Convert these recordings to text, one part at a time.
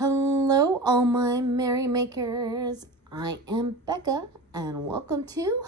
Hello, all my merrymakers. I am Becca, and welcome to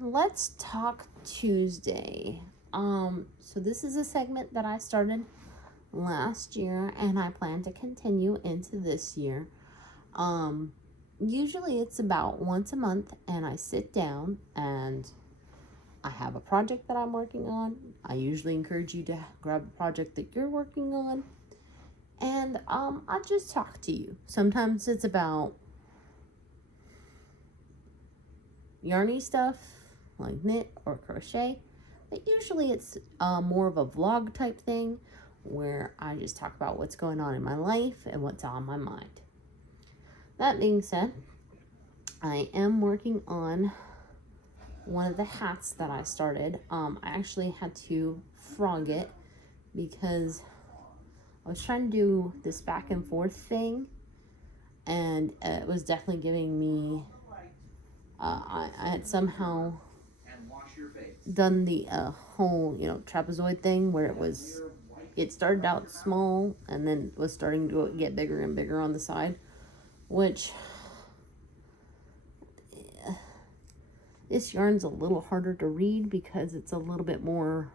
Let's Talk Tuesday. So this is a segment that I started last year, and I plan to continue into this year. Usually it's about once a month, and I sit down and I have a project that I'm working on. I usually encourage you to grab a project that you're working on. And I just talk to you. Sometimes it's about yarny stuff like knit or crochet, but usually it's more of a vlog type thing where I just talk about what's going on in my life and what's on my mind. That being said, I am working on one of the hats that I started. I actually had to frog it because I was trying to do this back and forth thing, and it was definitely giving me I had somehow done the whole trapezoid thing where it started out small and then was starting to get bigger and bigger on the side, which this yarn's a little harder to read because it's a little bit more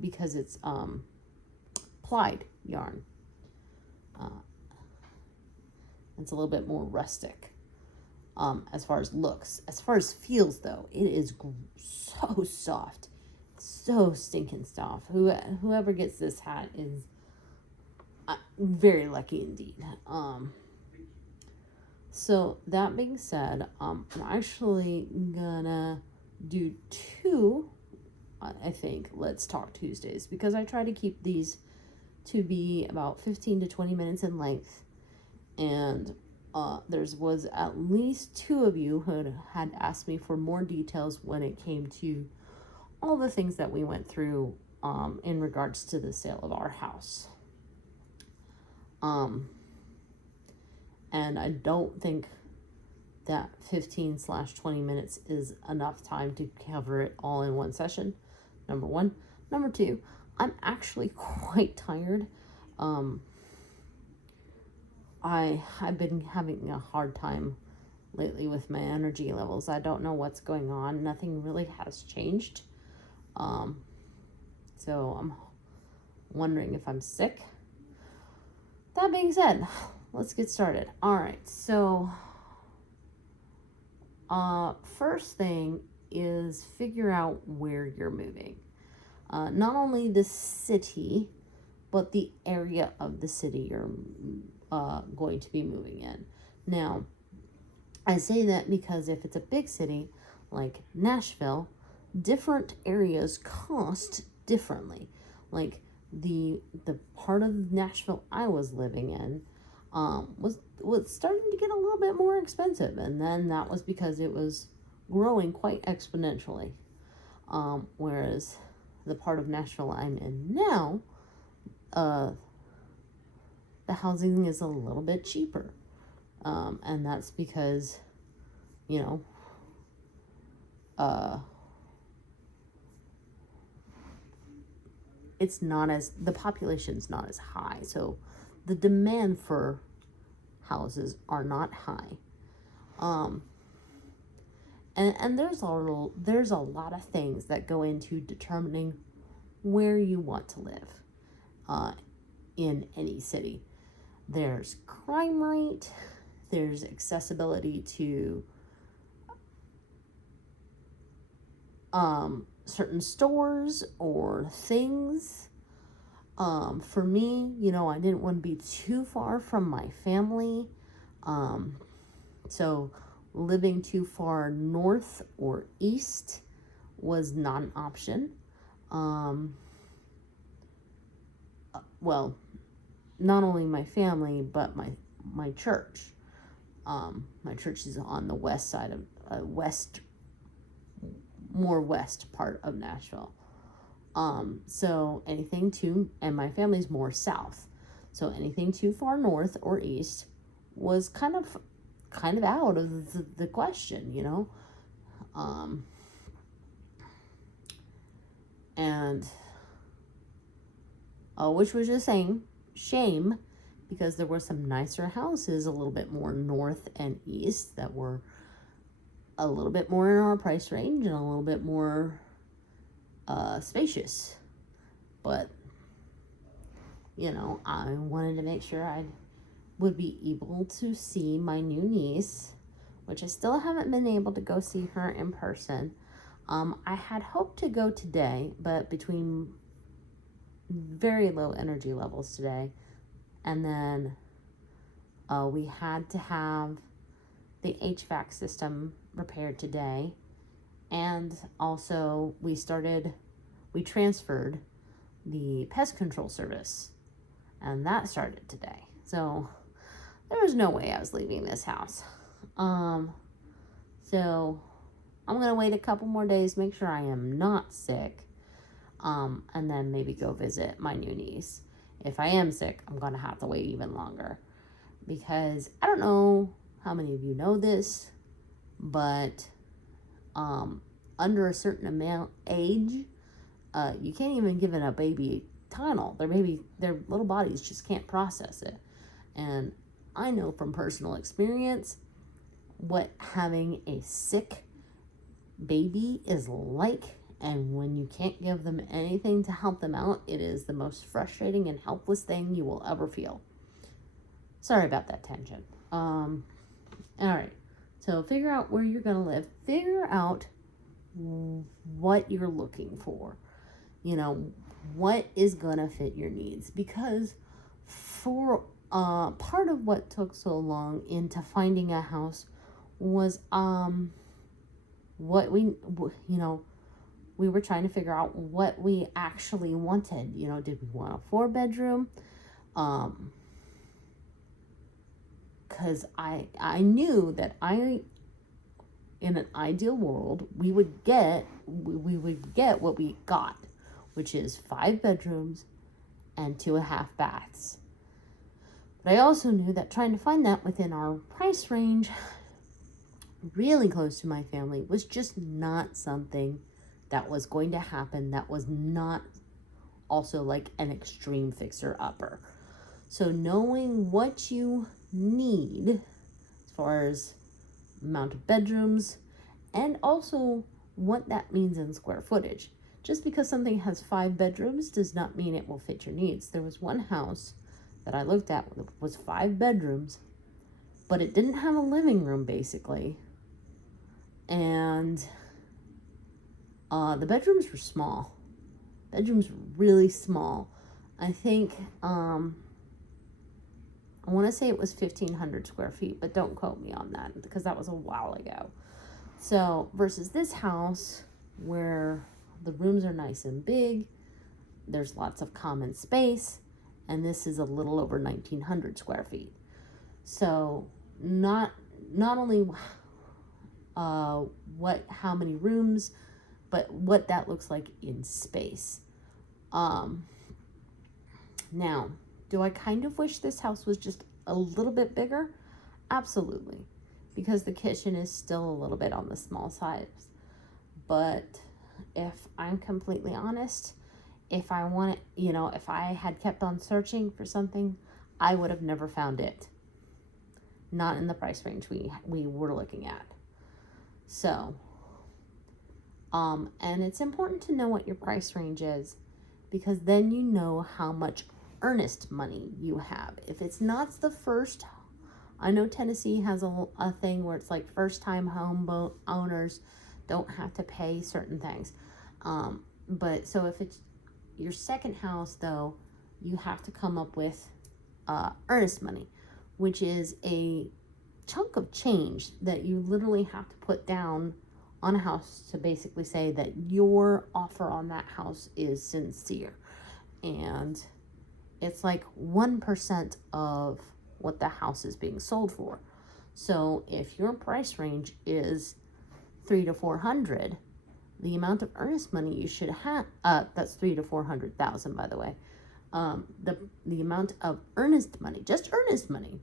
because it's plied yarn. It's a little bit more rustic. As far as looks. As far as feels, though, it is so soft. So stinking soft. Whoever gets this hat is very lucky indeed. So, that being said, I'm actually gonna do two, I think, Let's Talk Tuesdays, because I try to keep these to be about 15 to 20 minutes in length. And there was at least two of you who had asked me for more details when it came to all the things that we went through in regards to the sale of our house. And I don't think that 15/20 minutes is enough time to cover it all in one session, number one. Number two, I'm actually quite tired. I've been having a hard time lately with my energy levels. I don't know what's going on. Nothing really has changed. So I'm wondering if I'm sick. That being said, let's get started. All right. So first thing is figure out where you're moving. Not only the city, but the area of the city you're going to be moving in. Now, I say that because if it's a big city like Nashville, different areas cost differently. Like the part of Nashville I was living in was starting to get a little bit more expensive, and then that was because it was growing quite exponentially. Whereas the part of Nashville I'm in now, the housing is a little bit cheaper. And that's because, it's not the population's not as high. So the demand for houses are not high. And there's a lot of things that go into determining where you want to live in any city. There's crime rate, there's accessibility to certain stores or things. For me, I didn't want to be too far from my family. So living too far north or east was not an option. Well, not only my family, but my church. My church is on the west side of more west part of Nashville. So and my family's more south. So anything too far north or east was kind of out of the question, and which was just shame because there were some nicer houses a little bit more north and east that were a little bit more in our price range and a little bit more spacious. But, I wanted to make sure I would be able to see my new niece, which I still haven't been able to go see her in person. I had hoped to go today, but between very low energy levels today, and then we had to have the HVAC system repaired today, and also we transferred the pest control service, and that started today. So there was no way I was leaving this house. So I'm gonna wait a couple more days, make sure I am not sick, and then maybe go visit my new niece. If I am sick, I'm gonna have to wait even longer, because I don't know how many of you know this, but under a certain age, you can't even give a baby Tylenol. Their little bodies just can't process it. And I know from personal experience what having a sick baby is like, and when you can't give them anything to help them out, it is the most frustrating and helpless thing you will ever feel. Sorry about that tangent. All right. So figure out where you're going to live. Figure out what you're looking for. What is going to fit your needs. Because for part of what took so long into finding a house was what we were trying to figure out what we actually wanted. Did we want a 4-bedroom? Because I knew that in an ideal world, we would get what we got, which is 5 bedrooms and 2.5 baths. But I also knew that trying to find that within our price range, really close to my family, was just not something that was going to happen. That was not also like an extreme fixer-upper. So knowing what you need as far as amount of bedrooms, and also what that means in square footage. Just because something has 5 bedrooms does not mean it will fit your needs. There was one house that I looked at was 5 bedrooms, but it didn't have a living room basically. And the bedrooms were small. Bedrooms were really small. I think I want to say it was 1,500 square feet, but don't quote me on that because that was a while ago. So versus this house where the rooms are nice and big, there's lots of common space, and this is a little over 1,900 square feet. So not only how many rooms, but what that looks like in space. Now, do I kind of wish this house was just a little bit bigger? Absolutely, because the kitchen is still a little bit on the small side. But if I'm completely honest, if I had kept on searching for something, I would have never found it. Not in the price range we were looking at. So, and it's important to know what your price range is, because then you know how much earnest money you have. If it's not the first, I know Tennessee has a thing where it's like first time home owners don't have to pay certain things. But so if it's your second house though, you have to come up with earnest money, which is a chunk of change that you literally have to put down on a house to basically say that your offer on that house is sincere. And it's like 1% of what the house is being sold for. So if your price range is $300,000 to $400,000, the amount of earnest money you should have, that's $300,000 to $400,000, by the way. The amount of earnest money, just earnest money,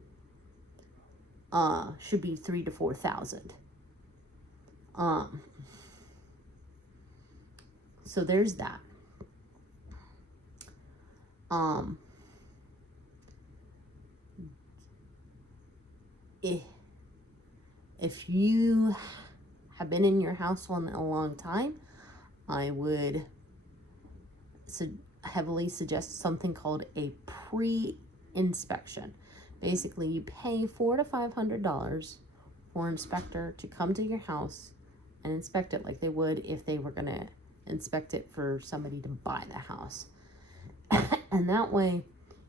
should be $3,000 to $4,000. So there's that. if you have been in your house a long time, I would heavily suggest something called a pre-inspection. Basically, you pay $400 to $500 for an inspector to come to your house and inspect it like they would if they were going to inspect it for somebody to buy the house. And that way,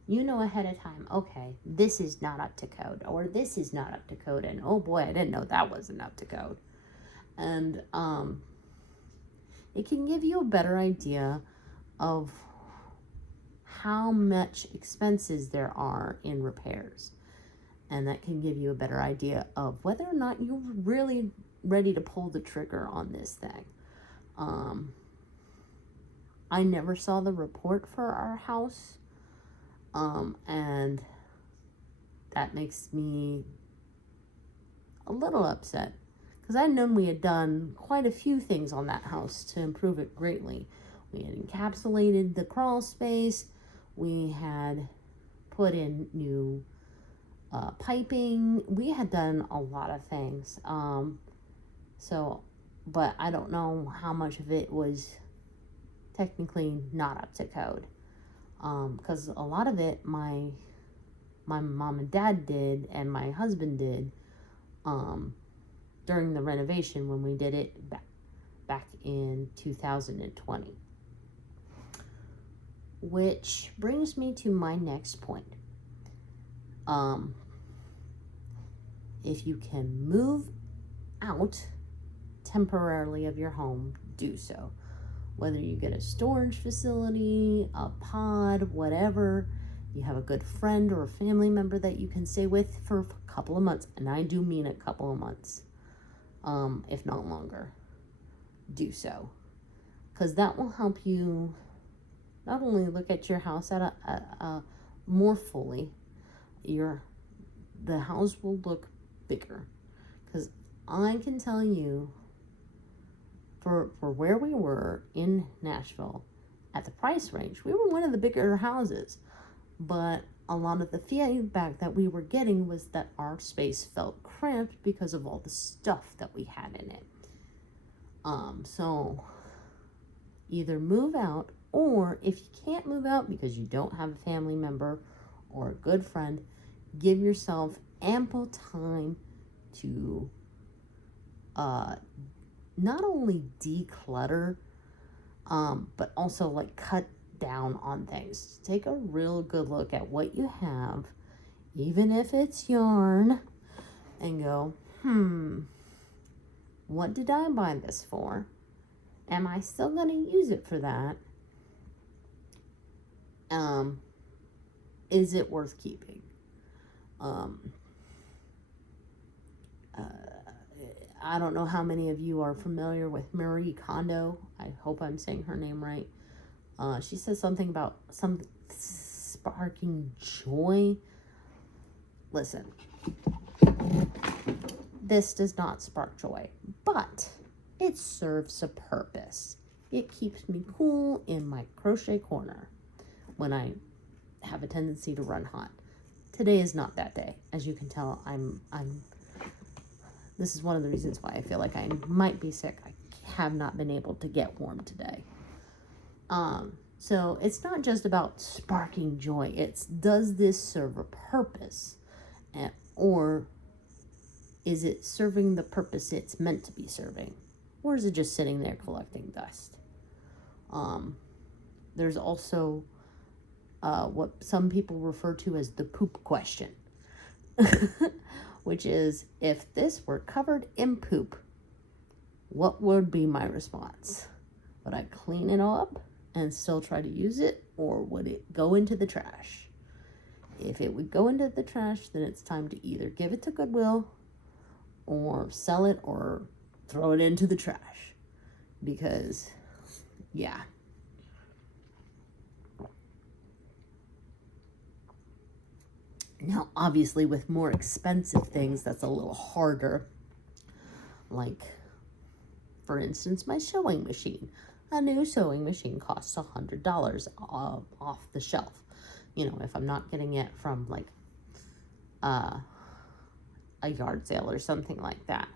you know ahead of time, okay, this is not up to code, or this is not up to code, and oh boy, I didn't know that wasn't up to code. And it can give you a better idea of how much expenses there are in repairs. And that can give you a better idea of whether or not you're really ready to pull the trigger on this thing. I never saw the report for our house. And that makes me a little upset, because I'd known we had done quite a few things on that house to improve it greatly. We had encapsulated the crawl space. We had put in new piping. We had done a lot of things. But I don't know how much of it was technically not up to code. Because a lot of it my mom and dad did, and my husband did, during the renovation when we did it back in 2020. Which brings me to my next point. If you can move out temporarily of your home, do so. Whether you get a storage facility, a pod, whatever, you have a good friend or a family member that you can stay with for a couple of months, and I do mean a couple of months, if not longer, do so. Because that will help you not only look at your house at a more fully, the house will look bigger. Because I can tell you, for where we were in Nashville, at the price range, we were one of the bigger houses. But a lot of the feedback that we were getting was that our space felt cramped because of all the stuff that we had in it. So either move out, or if you can't move out because you don't have a family member or a good friend, give yourself ample time to not only declutter, but also like cut down on things. Take a real good look at what you have, even if it's yarn, and go, what did I buy this for? Am I still going to use it for that? Is it worth keeping? I don't know how many of you are familiar with Marie Kondo. I hope I'm saying her name right. She says something about some sparking joy. Listen, this does not spark joy, but it serves a purpose. It keeps me cool in my crochet corner when I have a tendency to run hot. Today is not that day. As you can tell, this is one of the reasons why I feel like I might be sick. I have not been able to get warm today. So it's not just about sparking joy. It's, does this serve a purpose? Or is it serving the purpose it's meant to be serving? Or is it just sitting there collecting dust? There's also what some people refer to as the poop question. Which is, if this were covered in poop, what would be my response? Would I clean it up and still try to use it, or would it go into the trash? If it would go into the trash, then it's time to either give it to Goodwill or sell it or throw it into the trash. Because, yeah. Now, obviously, with more expensive things, that's a little harder. Like, for instance, my sewing machine. A new sewing machine costs $100 off the shelf. You know, if I'm not getting it from, like, a yard sale or something like that.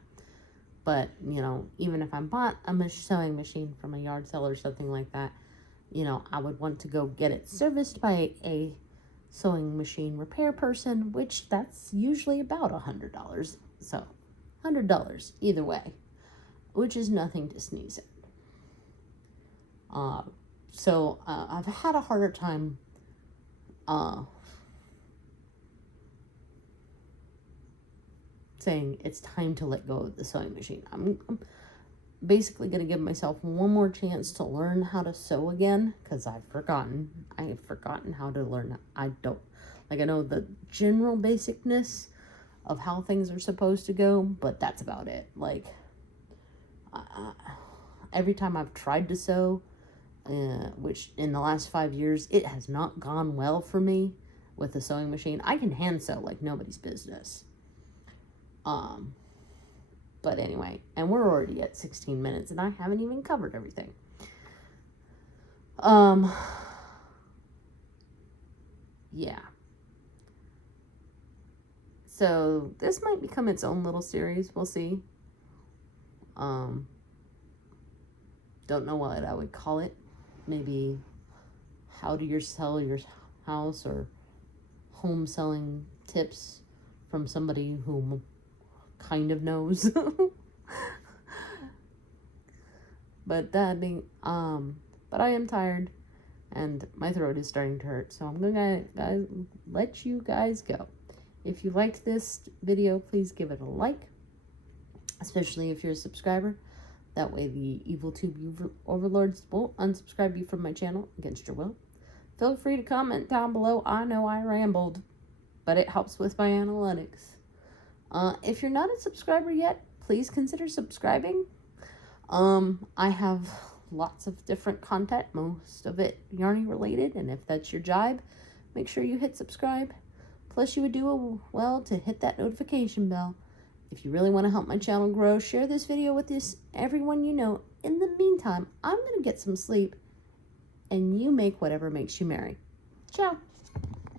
But, you know, even if I bought a sewing machine from a yard sale or something like that, you know, I would want to go get it serviced by a sewing machine repair person, which that's usually about $100. So, $100 either way, which is nothing to sneeze at. I've had a harder time saying it's time to let go of the sewing machine. I'm basically going to give myself one more chance to learn how to sew again, because I've forgotten how to learn. I know the general basicness of how things are supposed to go, but that's about it. Like, every time I've tried to sew, which in the last 5 years, it has not gone well for me with the sewing machine. I can hand sew like nobody's business. But anyway, and we're already at 16 minutes and I haven't even covered everything. Yeah. So this might become its own little series. We'll see. Don't know what I would call it. Maybe how do you sell your house, or home selling tips from somebody who kind of knows. But that being, but I am tired and my throat is starting to hurt, so I'm gonna let you guys go. If you liked this video, please give it a like, especially if you're a subscriber. That way the evil tube overlords won't unsubscribe you from my channel against your will. Feel free to comment down below. I know I rambled, but it helps with my analytics. If you're not a subscriber yet, please consider subscribing. I have lots of different content, most of it yarny related, and if that's your jibe, make sure you hit subscribe. Plus, you would do well to hit that notification bell. If you really want to help my channel grow, share this video with everyone you know. In the meantime, I'm going to get some sleep, and you make whatever makes you merry. Ciao.